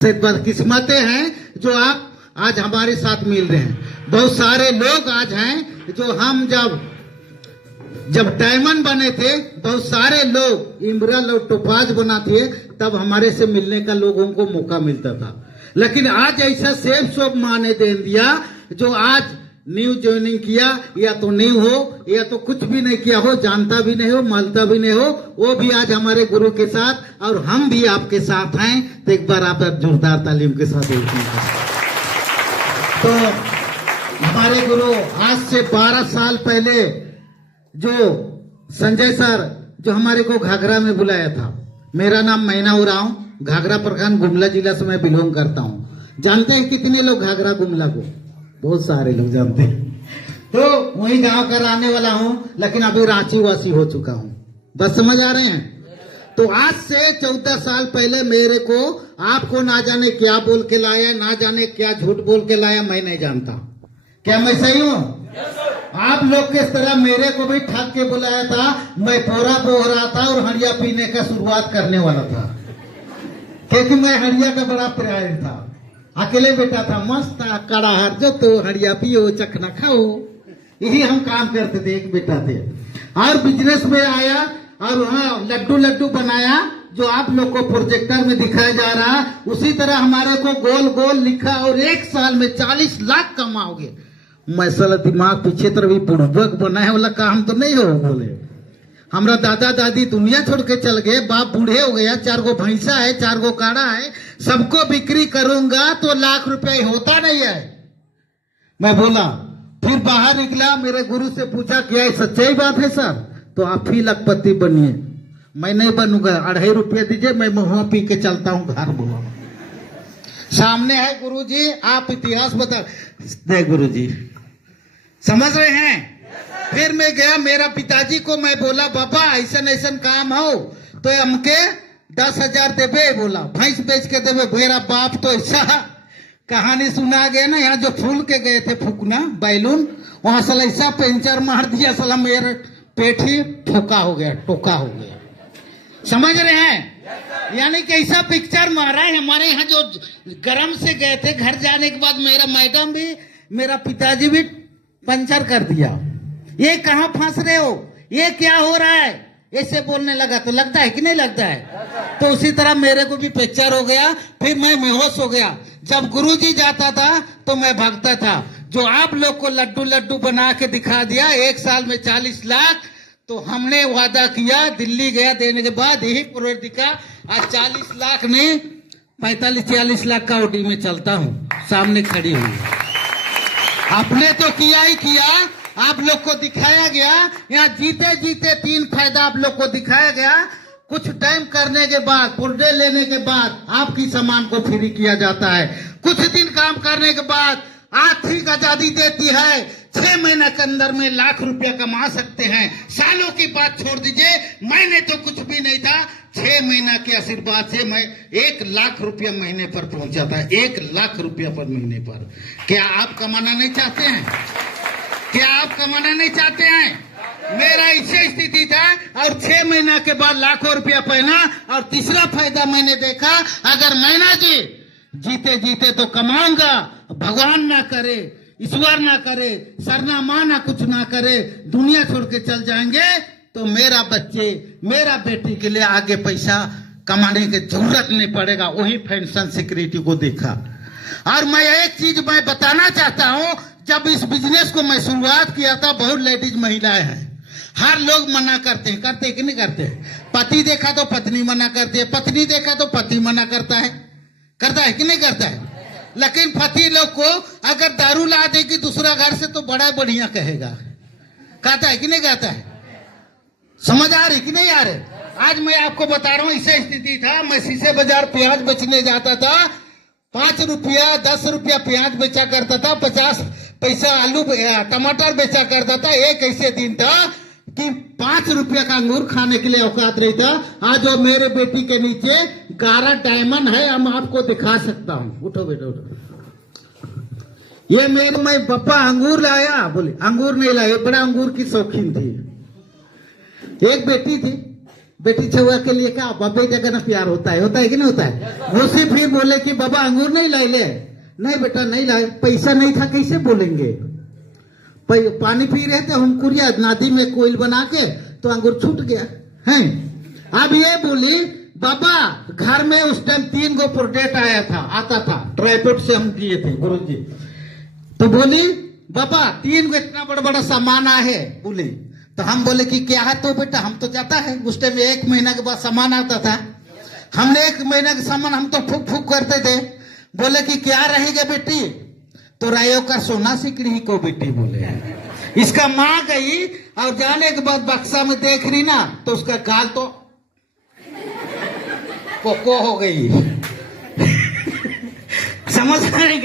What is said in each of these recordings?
से बदकिस्मतें हैं जो आप आज हमारे साथ मिल रहे हैं। बहुत सारे लोग आज हैं जो हम जब डायमंड बने थे, बहुत सारे लोग इमरल और टोपाज बना थे, तब हमारे से मिलने का लोगों को मौका मिलता था। लेकिन आज ऐसा सेब शॉप माँ ने दे दिया जो आज न्यू ज्वाइनिंग किया, या तो न्यू हो या तो कुछ भी नहीं किया हो, जानता भी नहीं हो, मालता भी नहीं हो, वो भी आज हमारे गुरु के साथ और हम भी आपके साथ हैं। तो एक बार आप जोरदार तालीम के साथ तो हमारे गुरु आज से 12 साल पहले जो संजय सर जो हमारे को घाघरा में बुलाया था, मेरा नाम मैना उरांव, घाघरा प्रखंड गुमला जिला से मैं बिलोंग करता हूँ। जानते हैं कितने लोग घाघरा गुमला को? बहुत सारे लोग जानते हैं। तो वही गांव का रहने वाला हूँ, लेकिन अभी रांची वासी हो चुका हूँ। बस समझ आ रहे हैं? तो आज से 14 साल पहले मेरे को आपको ना जाने क्या बोल के लाया, ना जाने क्या झूठ बोल के लाया, मैं नहीं जानता। क्या मैं सही हूँ? आप लोग किस तरह मेरे को भी ठग के बुलाया था, मैं पोरा बो रहा था और हड़िया पीने का शुरुआत करने वाला था, क्योंकि मैं हड़िया का बड़ा प्यार था। अकेले बेटा था, मस्त था, कड़ा हार जो तो हड़िया पियो चखना खाओ, यही हम काम करते थे। एक बेटा थे और बिजनेस में आया और वहाँ लड्डू लड्डू बनाया जो आप लोग को प्रोजेक्टर में दिखाया जा रहा। उसी तरह हमारे को गोल गोल लिखा और 1 साल में 40 लाख कमाओगे। मैं साला दिमाग पीछे तरफ भी बुड़बक बना है, बोला काम तो नहीं हो। बोले हमारा दादा दादी दुनिया छोड़ के चल गए, बाप बूढ़े हो गया, 4 गो भैंसा है, 4 गो काड़ा है, सबको बिक्री करूंगा तो लाख रुपए होता नहीं है। मैं बोला, फिर बाहर निकला, मेरे गुरु से पूछा क्या ये सच्चाई बात है सर? तो आप ही लखपति बनिए। मैं नहीं बनूंगा, 2.5 रुपये दीजिए, मैं मुँह पी के चलता हूँ घर। बोला सामने है गुरुजी, आप इतिहास बता दे। गुरुजी समझ रहे हैं? फिर मैं गया, मेरा पिताजी को मैं बोला बाबा ऐसा ऐसा काम हो तो हमके 10,000 देवे। बोला भैंस बेच के देवे। मेरा बाप तो ऐसा कहानी सुना गया ना, यहाँ जो फूल के गए थे फूकना बैलून, वहां साला ऐसा पेंचर मार दिया, साला मेरे पेट ही ठोका हो गया, टोका हो गया। समझ रहे हैं? यानी कि ऐसा पिक्चर मारा है। हमारे यहाँ जो गरम से गए थे, घर जाने के बाद मेरा मैडम भी, मेरा पिताजी भी पंचर कर दिया। ये कहाँ फंस रहे हो, ये क्या हो रहा है, ऐसे बोलने लगा। तो लगता है कि नहीं लगता है? तो उसी तरह मेरे को भी पिक्चर हो गया। फिर मैं बेहोश हो गया। जब गुरुजी जाता था तो मैं भागता था। जो आप लोग को लड्डू लड्डू बना के दिखा दिया, 1 साल में 40 लाख, तो हमने वादा किया, दिल्ली गया देने के बाद यही प्रोजेक्ट दिखा। आज 40 लाख में 45-46 लाख का ओडी में चलता हूँ, सामने खड़ी हुई। आपने तो किया ही किया, आप लोग को दिखाया गया। यहाँ जीते जीते 3 फायदा आप लोग को दिखाया गया। कुछ टाइम करने के बाद, पुर्डे लेने के बाद आपकी सामान को फ्री किया जाता है। कुछ दिन काम करने के बाद आर्थिक आजादी देती है। 6 महीने के अंदर में लाख रुपया कमा सकते हैं। सालों की बात छोड़ दीजिए, मैंने तो कुछ भी नहीं था, 6 महीना के आशीर्वाद से मैं 1 लाख रुपया महीने पर पहुंचा था। 1 लाख रुपया पर महीने पर। क्या आप कमाना नहीं चाहते हैं? क्या आप कमाना नहीं चाहते हैं? मेरा ऐसी स्थिति था और 6 महीना के बाद लाखों रुपया पहना। और तीसरा फायदा मैंने देखा, अगर मैना जी जीते जीते तो कमाऊंगा, भगवान ना करे, ईश्वर ना करे, सरना माँ ना कुछ ना करे, दुनिया छोड़ के चल जाएंगे, तो मेरा बच्चे, मेरा बेटी के लिए आगे पैसा कमाने की जरूरत नहीं पड़ेगा। वही पेंशन सिक्योरिटी को देखा। और मैं एक चीज मैं बताना चाहता हूँ, जब इस बिजनेस को मैं शुरुआत किया था, बहुत लेडीज महिलाएं हैं। हर लोग मना करते हैं, करते कि नहीं करते? पति देखा तो पत्नी मना करती है, पत्नी देखा तो पति मना करता है कि नहीं करता है? लेकिन पति लोग को अगर दारू ला देगी दूसरा घर से तो बड़ा बढ़िया कहेगा, कहता है कि नहीं कहता है? समझ आ रही कि नहीं आ रही? आज मैं आपको बता रहा हूँ, ऐसे स्थिति था। मैं शीशे बाजार प्याज बेचने जाता था, 5 रुपया 10 रुपया प्याज बेचा करता था, 50 पैसा आलू टमाटर बेचा करता था। एक ऐसे दिन था कि 5 रुपया का अंगूर खाने के लिए औकात नहीं था। आज वो मेरे बेटी के नीचे 11 डायमंड है, हम आपको दिखा सकता हूँ। उठो बेटा उठो। ये मेरे मैं पापा अंगूर लाया, बोले अंगूर नहीं लाया, बड़ा अंगूर की शौकीन थी। एक बेटी थी, बेटी छुआ के लिए क्या बाबे जगह ना प्यार होता है कि नहीं होता है। उसे फिर बोले कि बाबा अंगूर नहीं लाए ले, नहीं बेटा नहीं लाए, पैसा नहीं था कैसे बोलेंगे। पानी पी रहे थे हम कुरिया नदी में कोयल बना के, तो अंगूर छूट गया है। अब ये बोली बाबा घर में उस टाइम 3 गो प्रोडक्ट आया था, आता था ट्राईपोर्ट से हम किए थे गुरुजी। तो बोली बाबा 3 गो इतना बड़ा बड़ा सामान आया है बोली। तो हम बोले कि क्या है, तो बेटा हम तो जाता है उस टाइम 1 महीना के बाद सामान आता था, हमने 1 महीना का सामान हम तो फूक फूक करते थे। बोले कि क्या रहेगा बेटी, तो रायो का सोना सिकड़ी को बेटी बोले। इसका माँ गई और जाने के बाद बक्सा में देख रही ना, तो उसका गाल तो कोको हो गई। समझ गए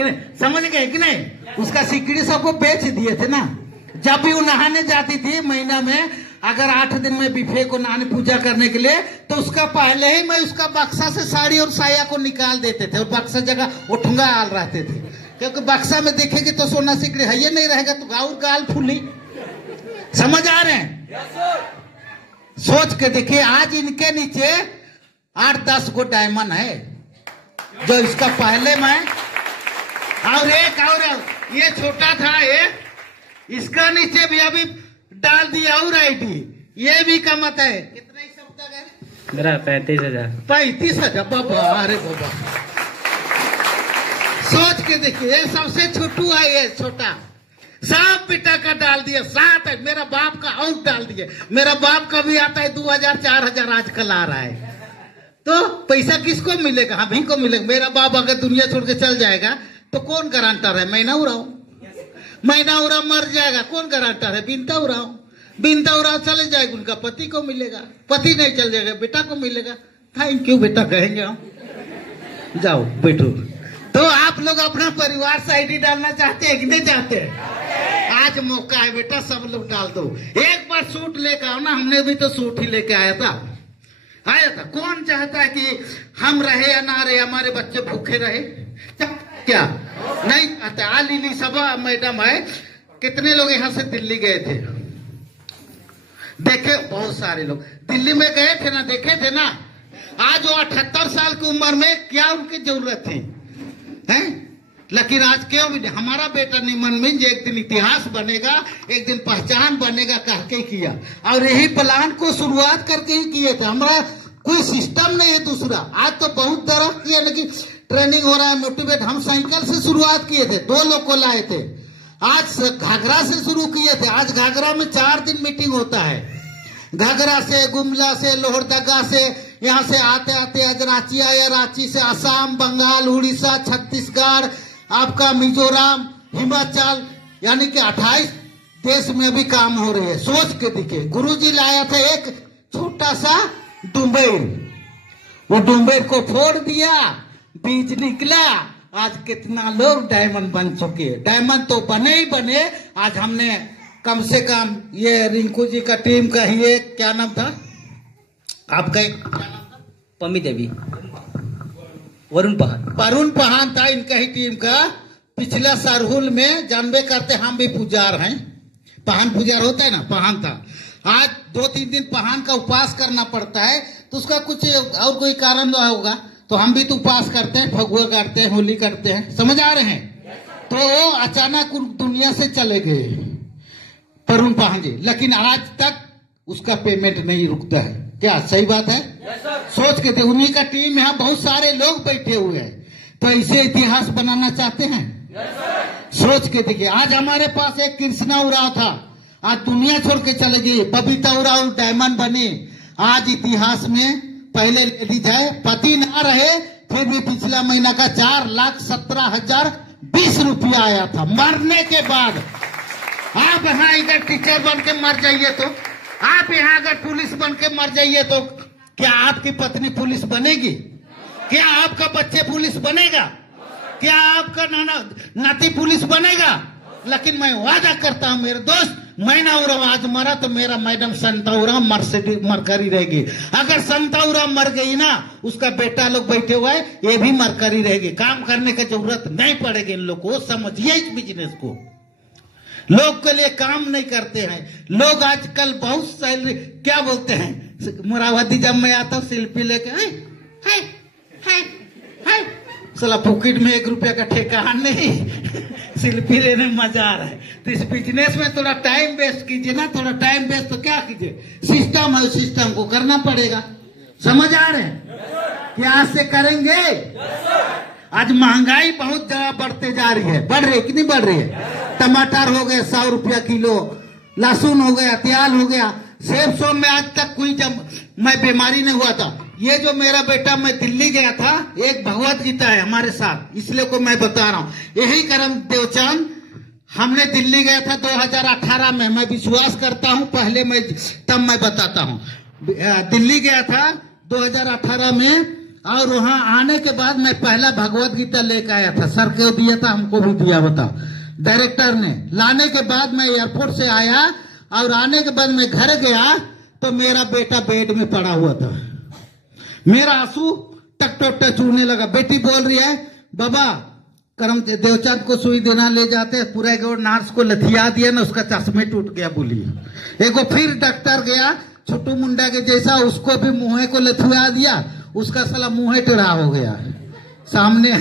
कि नहीं। उसका सिकड़ी सबको बेच दिए थे ना। जब भी वो नहाने जाती थी महीना में, अगर 8 दिन में बिफे को नहाने पूजा करने के लिए, तो उसका पहले ही मैं उसका बक्सा से साड़ी और साया को निकाल देते थे और बक्सा जगह उठूंगा आल रहते थे, क्योंकि बक्सा में देखेगी तो सोना सिकड़ी है, ये नहीं रहेगा तो और गाल फूली। समझ आ रहे हैं। सोच के देखिए आज इनके नीचे 8-10 गो डायमंड है, जो इसका पहले मैं और एक और ये छोटा था, ये इसका नीचे भी अभी डाल दिया और आईडी, ये भी कमत है। कितना ही सब तक है मेरा 35,000। 35,000 बाबा, अरे बाबा सोच के देखिए, ये सबसे छोटू है, ये छोटा सब पिता का डाल दिया, 7 है मेरा बाप का और डाल दिए। मेरा बाप का भी आता है 2,000-4,000 आजकल आ रहा है। तो पैसा किसको मिलेगा, हम ही को मिलेगा। मेरा बाप अगर दुनिया छोड़ के चल जाएगा तो कौन गारंटर है, मैं ना उड़ाऊं, महीना उरा मर जाएगा, कौन गारंटर है, बिनता उराव चले जाएगा, उनका पति को मिलेगा, पति नहीं चल जाएगा बेटा को मिलेगा। थैंक यू बेटा कहेंगे हम, जाओ बैठो। तो आप लोग अपना परिवार से आईडी डालना चाहते हैं कि नहीं चाहते हैं? आज मौका है बेटा, सब लोग डाल दो। एक बार सूट लेकर आओ ना, हमने भी तो सूट ही लेके आया था। कौन चाहता है कि हम रहे या ना रहे, हमारे बच्चे भूखे रहे, क्या नहीं आता। आली सभा मैडम है, कितने लोग यहाँ से दिल्ली गए थे, देखे बहुत सारे लोग दिल्ली में गए थे ना, देखे थे ना। आज वो 78 साल की उम्र में क्या उनकी जरूरत थी हैं? लेकिन आज क्यों भी नहीं, हमारा बेटा निमन मिंज एक दिन इतिहास बनेगा, एक दिन पहचान बनेगा कह के किया, और यही प्लान को शुरुआत करके ही किए थे। हमारा कोई सिस्टम नहीं है दूसरा। आज तो बहुत तरह की लेकिन ट्रेनिंग हो रहा है, मोटिवेट। हम साइकिल से शुरुआत किए थे, 2 लोग को लाए थे। आज घाघरा से शुरू किए थे। आज घाघरा में 4 दिन मीटिंग होता है, घाघरा से, गुमला से, लोहरदगा से, यहाँ से आते आते आज रांची आया, रांची से आसाम, बंगाल, उड़ीसा, छत्तीसगढ़, आपका मिजोरम, हिमाचल, यानी कि 28 देश में भी काम हो रहे हैं। सोच के देखिए, गुरुजी लाया था एक छोटा सा डुम्बेर, वो डुम्बेर को फोड़ दिया, बीज निकला, आज कितना लोग डायमंड बन चुके हैं। डायमंड तो बने ही बने। आज हमने कम से कम ये रिंकू जी का टीम का ही एक क्या नाम था आपका, पम्मी देवी, वरुण पहान था इनका ही टीम का। पिछला सरहुल में जानबे करते हम भी पुजार हैं, पहान पुजार होता है ना, पहान था। आज 2-3 दिन पहान का उपवास करना पड़ता है, तो उसका कुछ और कोई कारण ना होगा, तो हम भी तो उपवास करते हैं, फगुआ करते हैं, होली करते हैं। समझ आ रहे हैं। तो अचानक दुनिया से चले गए तरुण पहान जी, लेकिन आज तक उसका पेमेंट नहीं रुकता है। क्या सही बात है? सोच के थे, उन्हीं का टीम यहाँ बहुत सारे लोग बैठे हुए हैं, तो ऐसे इतिहास बनाना चाहते हैं। सोच के देखिए, आज हमारे पास एक कृष्णा उराव था, आज दुनिया छोड़ के चले गई। बबीता उराव डायमंड बनी। आज इतिहास में पहले लेडीज है, पति ना रहे फिर भी पिछला महीना का 4,17,020 रुपया आया था मरने के बाद। आप यहाँ इधर टीचर बन के मर जाइए तो, आप यहाँ अगर पुलिस बन के मर जाइए तो क्या आपकी पत्नी पुलिस बनेगी? क्या आपका बच्चे पुलिस बनेगा? क्या आपका नाती पुलिस बनेगा? लेकिन मैं वादा करता हूं मेरे दोस्त, मैना उराव आज मरा तो मेरा मैडम संता उराव मरकरी रहेगी। अगर संता उराव मर गई ना, उसका बेटा लोग बैठे हुए है, ये भी मरकरी रहेगी। काम करने की जरूरत नहीं पड़ेगी इन लोग को। समझिए इस बिजनेस को। लोग के लिए काम नहीं करते हैं लोग। आजकल बहुत सैलरी क्या बोलते हैं, मोरावती जब मैं आता हूँ सेल्फी लेके हाय हाय हाय हाय, साला पॉकेट में 1 रुपया का ठेकान नहीं, सेल्फी लेने में मजा आ रहा है। तो इस बिजनेस में थोड़ा टाइम वेस्ट कीजिए ना, थोड़ा टाइम वेस्ट तो क्या कीजिए, सिस्टम है, सिस्टम को करना पड़ेगा। समझ आ रहे हैं कि आज से करेंगे। आज महंगाई बहुत ज्यादा बढ़ते जा रही है, बढ़ रही है कि नहीं बढ़ रही है। टमाटर हो गए 100 रुपया किलो, लहसुन हो गया, प्याज हो गया, सेब सो में आज तक कोई मैं बीमारी नहीं हुआ था। ये जो मेरा बेटा, मैं दिल्ली गया था, एक भगवत गीता है हमारे साथ, इसलिए को मैं बता रहा हूँ। यही करम देवचंद, हमने दिल्ली गया था 2018 में, मैं विश्वास करता हूँ पहले मैं तब मैं बताता हूँ। दिल्ली गया था 2018 में, और वहां आने के बाद मैं पहला भगवत गीता लेकर आया था। सर को दिया था, हमको भी दिया, बता डायरेक्टर ने। लाने के बाद मैं एयरपोर्ट से आया और आने के बाद मैं घर गया तो मेरा बेटा बेड में पड़ा हुआ था। मेरा आंसू टक टक टक चूने लगा। बेटी बोल रही है, बाबा करम देवचंद को सुई देना ले जाते, पूरा एक नर्स को लथिया दिया ना, उसका चश्मे टूट गया। बोलिए एक फिर डॉक्टर गया छोटू मुंडा के जैसा, उसको भी मुंह को लथिया दिया, उसका साला मुंह टेढ़ा हो गया। सामने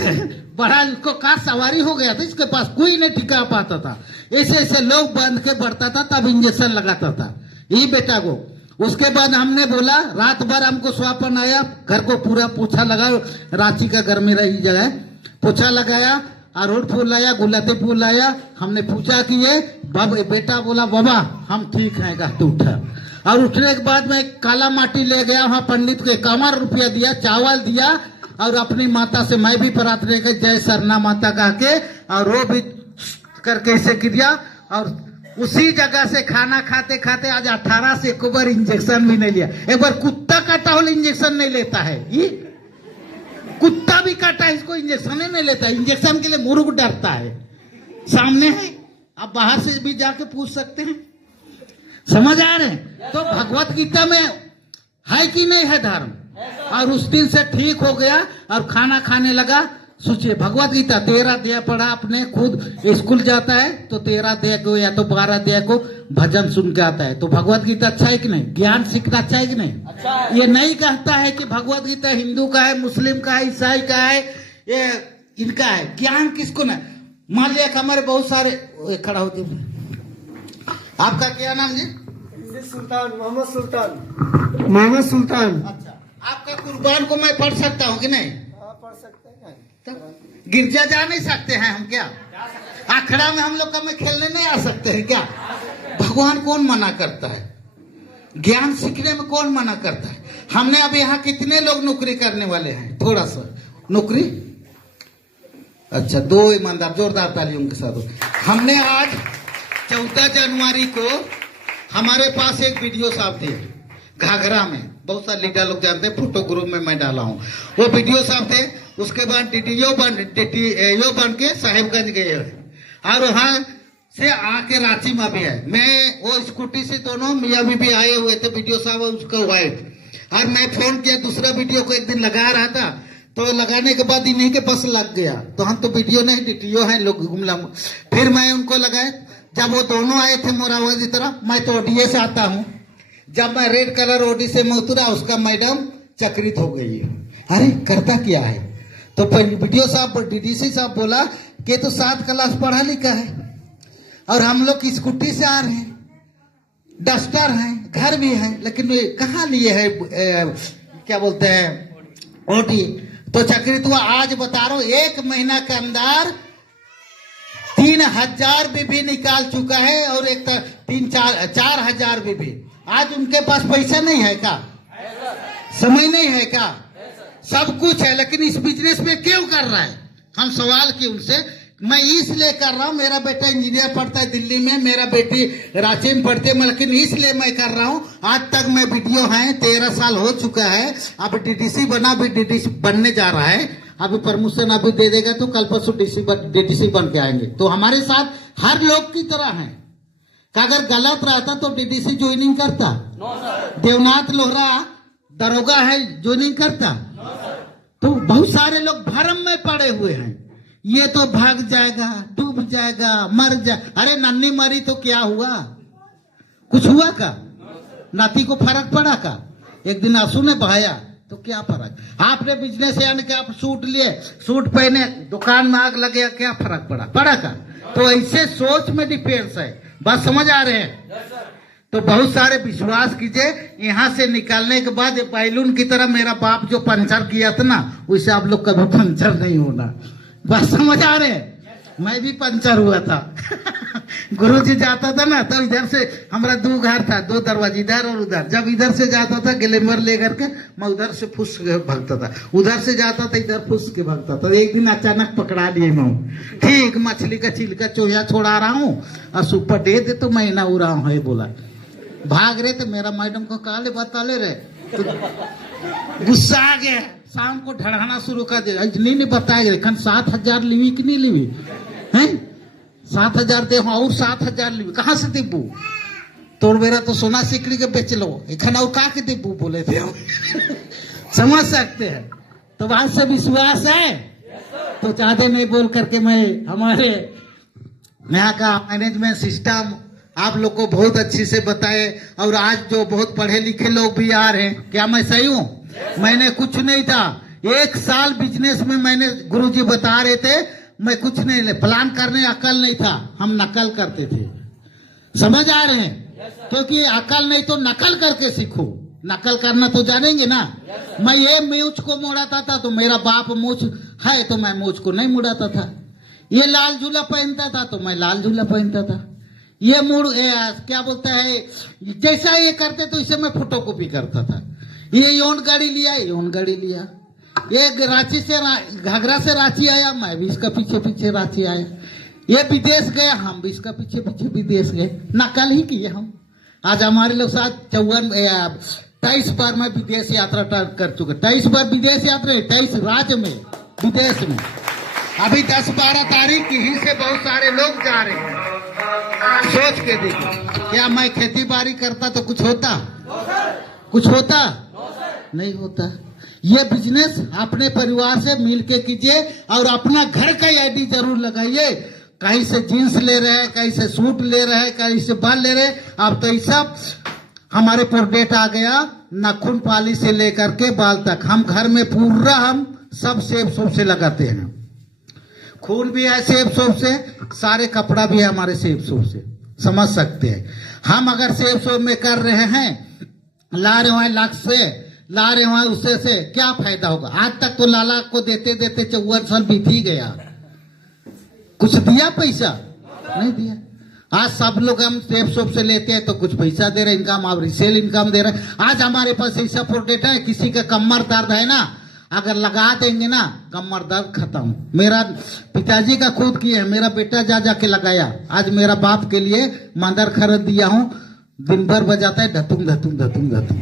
बड़ा इसको कार सवारी हो गया था, इसके पास कोई नहीं टिका पाता था। ऐसे ऐसे लोग बांध के बढ़ता था, तब इंजेक्शन लगाता था ये बेटा को। उसके बाद हमने बोला, रात भर हमको स्वापन आया, घर को पूरा पोछा लगाया, रांची का घर में रही जगह पोछा लगाया, अरहुल फूल लाया, गुलाबी फूल लाया। हमने पूछा कि ये बेटा बोला, बाबा हम ठीक है, कहते उठा। और उठने के बाद मैं काला माटी ले गया, वहां पंडित को 51 रुपया दिया, चावल दिया, और अपनी माता से मैं भी प्रार्थना कर जय सरना माता कह के, और वो भी करके ऐसे किया। और उसी जगह से खाना खाते खाते आज 18 से एक बार इंजेक्शन भी नहीं लिया। एक बार कुत्ता काटा हो इंजेक्शन नहीं लेता है, ये कुत्ता भी काटा है, इसको इंजेक्शन ही नहीं लेता। इंजेक्शन के लिए मुर्ग डरता है। सामने है, आप बाहर से भी जाके पूछ सकते हैं। समझ आ रहे हैं? तो भगवत गीता में है कि नहीं है धर्म। और उस दिन से ठीक हो गया और खाना खाने लगा। सोचिए, भगवत गीता 13 अध्याय पढ़ा आपने, खुद स्कूल जाता है तो 13 अध्याय को या तो 12 अध्याय को भजन सुन के आता है। तो भगवत गीता अच्छा है कि नहीं? ज्ञान सीखना अच्छा है कि नहीं? अच्छा है। ये नहीं कहता है कि भगवत गीता हिंदू का है, मुस्लिम का है, ईसाई का है, ये इनका है। ज्ञान किसको ना, मान लिया हमारे बहुत सारे खड़ा होते। आपका क्या नाम जी? सुल्तान, मोहम्मद सुल्तान। मोहम्मद सुल्तान। अच्छा, आपका कुर्बान को मैं पढ़ सकता हूँ कि नहीं? पढ़ सकते हैं। तो गिरजा जा नहीं सकते हैं हम क्या? आखड़ा में हम लोग का में खेलने नहीं आ सकते हैं क्या? भगवान कौन मना करता है? ज्ञान सीखने में कौन मना करता है? हमने अब यहाँ कितने लोग नौकरी करने वाले हैं? थोड़ा सा नौकरी, अच्छा 2 ईमानदार, जोरदार तालियों के साथ। हमने आज 14 जनवरी को हमारे पास एक वीडियो साहब थे घाघरा में, बहुत सारे लीडर लोग जानते हैं, फोटो ग्रुप में मैं डाला हूँ। वो वीडियो साहब थे। उसके बाद डीटीओ बन के साहिबगंज गए और वहां से आके रांची में भी है। मैं वो स्कूटी से दोनों मियाँ भी आए हुए थे, वीडियो साहब उसका वाइफ। और मैं फोन किया, दूसरा वीडियो को एक दिन लगा रहा था, तो लगाने के बाद इन्हीं के बस लग गया। तो हम तो वीडियो नहीं, डीटीओ हैं लोग गुमला। फिर मैं उनको लगाए, जब वो दोनों आए थे मोरावती तरफ, मैं तो ओडीए से आता हूँ। जब मैं रेड कलर ओडी से में उतरा, उसका मैडम चक्रित हो गई है। अरे करता क्या है? तो वीडियो साहब, डीडीसी साहब बोला कि तो 7 क्लास पढ़ा लिखा है और हम लोग स्कूटी से आ रहे हैं, डस्टर हैं, घर भी है, लेकिन कहाँ लिए है क्या बोलते हैं ओडी। तो चक्रित हुआ। आज बता रहा हूँ, 1 महीना के अंदर 3000 बीबी निकाल चुका है और एक 4,000 बीबी। आज उनके पास पैसा नहीं है क्या? समय नहीं है क्या? सब कुछ है, लेकिन इस बिजनेस में क्यों कर रहा है? हम सवाल किए उनसे। मैं इसलिए कर रहा हूँ, मेरा बेटा इंजीनियर पढ़ता है दिल्ली में, मेरा बेटी रांची में पढ़ती है, लेकिन इसलिए मैं कर रहा हूँ। आज तक मैं वीडियो है, 13 साल हो चुका है। अब डीडीसी बना, अभी डीडीसी बनने जा रहा है, अभी प्रमोशन अभी दे देगा तो कल परसों डीडीसी बन के आएंगे। तो हमारे साथ हर लोग की तरह है। अगर गलत रहता तो डीडीसी ज्वाइनिंग करता? देवनाथ लोहरा दरोगा है, ज्वाइनिंग करता? तो बहुत सारे लोग भरम में पड़े हुए हैं, ये तो भाग जाएगा, डूब जाएगा, मर जाए। अरे नन्ही मरी तो क्या हुआ? कुछ हुआ का? नाती को फर्क पड़ा का? एक दिन आंसू ने बहाया तो क्या फर्क। आपने बिजनेस यानी कि आप सूट लिए, सूट पहने, दुकान में आग लगे, क्या फर्क पड़ा का। तो ऐसे सोच में डिपेंड्स है। बात समझ आ रहे हैं? तो बहुत सारे विश्वास कीजिए, यहाँ से निकालने के बाद बैलून की तरह मेरा बाप जो पंचर किया था ना, वैसे आप लोग कभी पंचर नहीं होना। बात समझ आ रहे हैं? मैं भी पंचर हुआ था। गुरुजी जाता था ना, तो इधर से हमारा 2 घर था, 2 दरवाजे, इधर और उधर। जब इधर से जाता था ग्लैमर लेकर के, मैं उधर से फुस के भागता था, उधर से जाता था इधर फुस के भागता था। एक दिन अचानक पकड़ा लिए मैं, ठीक मछली का छिलका चोया छोड़ा रहा हूँ और सुपर दे तो महीना उड़ा हूँ है बोला। भाग रहे थे, मेरा मैडम को काले बता ले रहे, तो गुस्सा आ गया। शाम को ढड़ाना शुरू कर दिया, नहीं बताया लेकिन 7,000 लीवी कि नहीं लीवी है, 7,000 दे और 7,000 लीवी कहाँ से देबू, तोड़ बेरा तो सोना सिकड़ी के बेच लो, खाना उठा के देबू बोले थे। समझ सकते हैं? तो बात से विश्वास है। तो चाहते नहीं बोल करके मैं हमारे यहाँ का मैनेजमेंट सिस्टम आप लोग को बहुत अच्छी से बताए। और आज जो बहुत पढ़े लिखे लोग भी आ रहे हैं, क्या मैं सही हूँ? मैंने कुछ नहीं था, 1 साल बिजनेस में मैंने, गुरुजी बता रहे थे, मैं कुछ नहीं, प्लान करने अकल नहीं था, हम नकल करते थे। समझ आ रहे हैं? क्योंकि अकल नहीं तो नकल करके सीखो, नकल करना तो जानेंगे ना। मैं ये मूछ को मुड़ाता था तो मेरा बाप मूछ है तो मैं मूछ को नहीं मुड़ाता था। ये लाल झूला पहनता था तो मैं लाल झूला पहनता था। ये क्या बोलता है, जैसा ये करते तो इसे मैं फोटोकॉपी करता था। ये यौन गाड़ी लिया, यौन गाड़ी लिया। ये रांची से घाघरा से रांची आया, मैं भी इसका पीछे पीछे रांची आया। ये विदेश गया, हम भी इसका पीछे पीछे विदेश गए, नकल ही किए हम। आज हमारे लोग साथ 23 बार मैं विदेश यात्रा कर चुके, 23 बार विदेश यात्रा, 23 राज्य में, विदेश में। अभी 10-12 तारीख की ही से बहुत सारे लोग जा रहे हैं। सोच के देखो, क्या मैं खेती बाड़ी करता तो कुछ होता? कुछ होता? नहीं होता। ये बिजनेस अपने परिवार से मिलके कीजिए और अपना घर का आईडी जरूर लगाइए। कहीं से जींस ले रहे हैं, कहीं से सूट ले रहे हैं, कहीं से बाल ले रहे हैं। अब तो ये सब हमारे प्रोडक्ट आ गया, नाखून पाली से लेकर के बाल तक। हम घर में पूरा हम सब सेब सोप से लगाते हैं। खून भी है सेब सोप से, सारे कपड़ा भी है हमारे सेब सोप से। समझ सकते हैं? हम अगर सेब सोप में कर रहे हैं, ला रहे हैं लाख से, ला रहे हैं उससे से क्या फायदा होगा? आज तक तो लाला को देते देते 54 साल बीत ही गया, कुछ दिया पैसा? नहीं दिया। आज सब लोग हम सेब सोप से लेते हैं तो कुछ पैसा दे रहे, इनकम, आप रिसेल इनकम दे रहे हैं। आज हमारे पास ऐसा प्रोडक्ट है, किसी का कमर दर्द है ना, अगर लगा देंगे ना कमर दर्द खत्म। मेरा पिताजी का खुद किए है, मेरा बेटा जा जाके लगाया। आज मेरा बाप के लिए मंदर खरीद दिया हूँ, दिन भर बजाता है धतुम धतुम धतुम धतुम।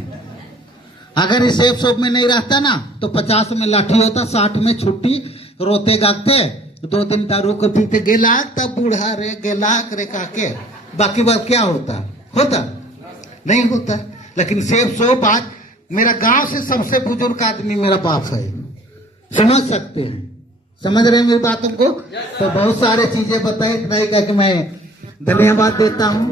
अगर इस सेब सोप में नहीं रहता ना तो 50 में लाठी होता, 60 में छुट्टी, रोते गागते 2 दिन दारू को पीते, गेला तब बूढ़ा रे गेला रे काके, बाकी बात क्या होता? होता नहीं होता। लेकिन सेब सोप आज मेरा गांव से सबसे बुजुर्ग आदमी मेरा बाप है। समझ सकते हैं? समझ रहे हैं मेरी बातों को? तो बहुत सारे चीजें बताए, इतना ही कह के मैं धन्यवाद देता हूँ।